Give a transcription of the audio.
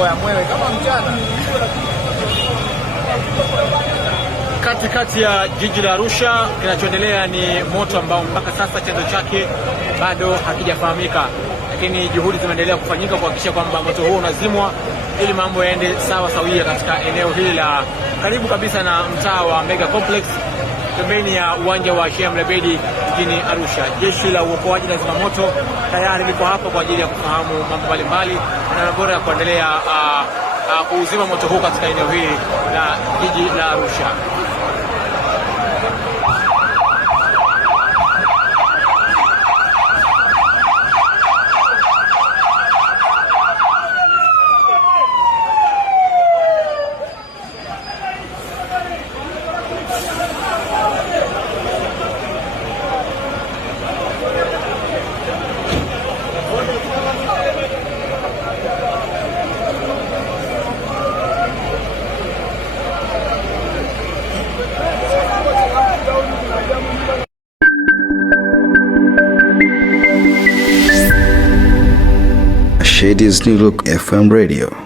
Oya mwewe kama mchana. Katikati ya jiji la Arusha kinachoendelea ni moto ambao mpaka sasa chanzo chake bado hakijafahamika, lakini juhudi zinaendelea kufanyika kuhakikisha kwamba moto huo unazimwa ili mambo yaende sawa sawia katika eneo hili la karibu kabisa na mtaa wa Mega Complex pembeni ya uwanja wa Sheikh Amri Abeid jijini Arusha. Jeshi la uokoaji na zimamoto tayari liko hapa kwa ajili ya kufahamu mambo mbalimbali na namna bora ya kuendelea kuuzima moto huu katika eneo hili la jiji la Arusha. Shady's New Look FM Radio.